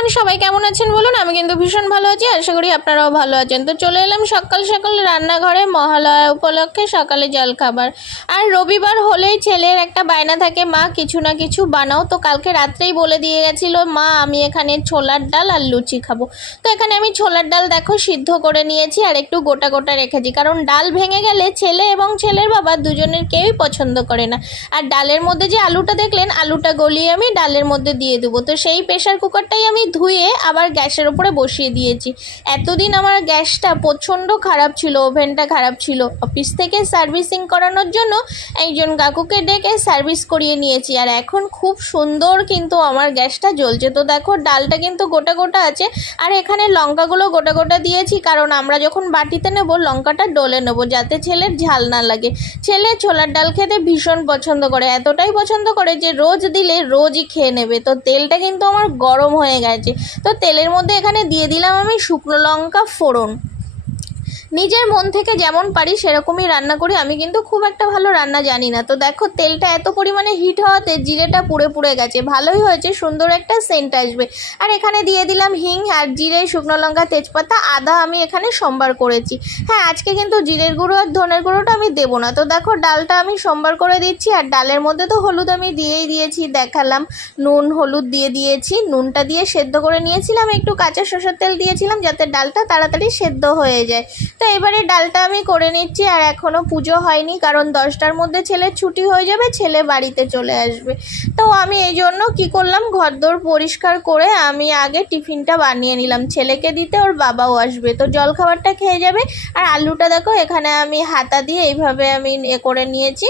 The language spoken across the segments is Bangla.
এভরিওয়ান, সবাই কেমন আছেন বলুন। আমি কিন্তু ভীষণ ভালো আছি, আশা করি আপনারাও ভালো আছেন। তো চলে এলাম সকাল সকাল রান্নাঘরে মহালয়া উপলক্ষে সকালে জলখাবার। আর রবিবার হলেই ছেলের একটা বায়না থাকে, মা কিছু না কিছু বানাও। তো কালকে রাত্রেই বলে দিয়ে গেছিল, মা আমি এখানে ছোলার ডাল আর লুচি খাবো। তো এখানে আমি ছোলার ডাল দেখো সিদ্ধ করে নিয়েছি আর একটু গোটা গোটা রেখেছি, কারণ ডাল ভেঙে গেলে ছেলে এবং ছেলের বাবা দুজনের কেউই পছন্দ করে না। আর ডালের মধ্যে যে আলুটা দেখলেন, আলুটা গলিয়ে আমি ডালের মধ্যে দিয়ে দেবো। তো সেই প্রেশার কুকারটাই আমি ধুয়ে আবার গ্যাসের উপরে বসিয়ে দিয়েছি। এতদিন আমার গ্যাসটা প্রচণ্ড খারাপ ছিল, ওভেনটা খারাপ ছিল। অফিস থেকে সার্ভিসিং করানোর জন্য একজন কাকুকে ডেকে সার্ভিস করিয়ে নিয়েছি, আর এখন খুব সুন্দর কিন্তু আমার গ্যাসটা জ্বলছে। তো দেখো ডালটা কিন্তু গোটা গোটা আছে, আর এখানে লঙ্কাগুলো গোটা গোটা দিয়েছি, কারণ আমরা যখন বাটিতে নেব লঙ্কাটা ডলে নেব, যাতে ছেলের ঝাল না লাগে। ছেলে ছোলার ডাল খেতে ভীষণ পছন্দ করে, এতটাই পছন্দ করে যে রোজ দিলে রোজই খেয়ে নেবে। তো তেলটা কিন্তু আমার গরম হয়ে গেছে, তো তেলের মধ্যে এখানে দিয়ে দিলাম আমি শুকনো লঙ্কা ফোড়ন। নিজের মন থেকে যেমন পারি সেরকমই রান্না করি, আমি কিন্তু খুব একটা ভালো রান্না জানি না। তো দেখো তেলটা এত পরিমাণে হিট হওয়াতে জিরেটা পুড়ে পুড়ে গেছে, ভালোই হয়েছে, সুন্দর একটা সেন্ট আসবে। আর এখানে দিয়ে দিলাম হিং আর জিরে, শুকনো লঙ্কা, তেজপাতা, আদা আমি এখানে সম্বার করেছি। হ্যাঁ, আজকে কিন্তু জিরের গুঁড়ো আর ধনের গুঁড়োটা আমি দেবো না। তো দেখো ডালটা আমি সম্বার করে দিচ্ছি, আর ডালের মধ্যে তো হলুদ আমি দিয়েই দিয়েছি, দেখালাম। নুন হলুদ দিয়ে দিয়েছি, নুনটা দিয়ে সেদ্ধ করে নিয়েছিলাম, একটু কাঁচা সরষের তেল দিয়েছিলাম যাতে ডালটা তাড়াতাড়ি সেদ্ধ হয়ে যায়। তো এবারে ডালটা আমি করে নিচ্ছি, আর এখনও পুজো হয়নি, কারণ 10টার মধ্যে ছেলের ছুটি হয়ে যাবে, ছেলে বাড়িতে চলে আসবে। তো আমি এই জন্য কী করলাম, ঘরদোর পরিষ্কার করে আমি আগে টিফিনটা বানিয়ে নিলাম, ছেলেকে দিতে ওর বাবাও আসবে, তো জলখাবারটা খেয়ে যাবে। আর আলুটা দেখো এখানে আমি হাতা দিয়ে এইভাবে আমি করে নিয়েছি,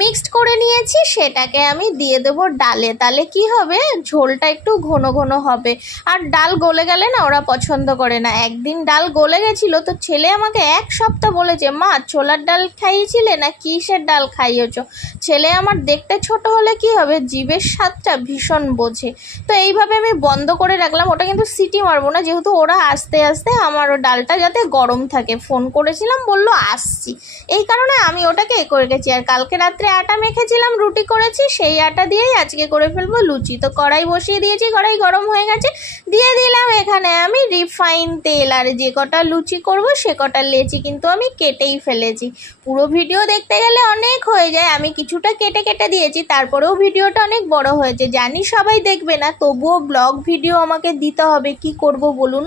মিক্সড করে নিয়েছি, সেটাকে আমি দিয়ে দেবো ডালে। তাহলে কি হবে, ঝোলটা একটু ঘন ঘন হবে। আর ডাল গলে গেলে না ওরা পছন্দ করে না। একদিন ডাল গলে গেছিলো, তো ছেলে আমাকে এক সপ্তাহ বলেছে, মা ছোলার ডাল খাইয়েছিলে না কিসের ডাল খাইয়েছ। ছেলে আমার দেখতে ছোট হলে কি হবে, জিভের স্বাদটা ভীষণ বোঝে। তো এইভাবে আমি বন্ধ করে রাখলাম, ওটা কিন্তু সিটি মারবো না, যেহেতু ওরা আস্তে আস্তে আমার ডালটা যাতে গরম থাকে। ফোন করেছিলাম, বললো আসছি, এই কারণে আমি ওটাকে করে রেখেছি। আর কালকে রাত্রে আটা মেখেছিলাম, রুটি করেছি, সেই আটা দিয়েই আজকে করে ফেলবো লুচি। তো কড়াই বসিয়ে দিয়েছি, কড়াই গরম হয়ে গেছে, দিয়ে দিলাম এখানে আমি রিফাইন তেল। আর যে কটা লুচি করব সে কটা লেচি কিন্তু আমি কেটেই ফেলেছি। পুরো ভিডিও দেখতে গেলে অনেক হয়ে যায়, আমি কিছুটা কেটে কেটে দিয়েছি, তারপরেও ভিডিওটা অনেক বড় হয়েছে। জানি সবাই দেখবে না, তবুও ব্লগ ভিডিও আমাকে দিতে হবে, কি করব বলুন।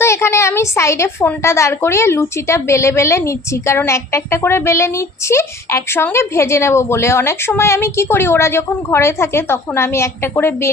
তো এখানে আমি সাইডে ফোনটা দাঁড় করিয়ে লুচিটা বেলে বেলে নিচ্ছি, কারণ একটা একটা করে বেলে নিচ্ছি একসঙ্গে ভেজে নেব বলে। অনেক সময় আমি কি করি, ওরা যখন ঘরে থাকে তখন আমি একটা করে বেলে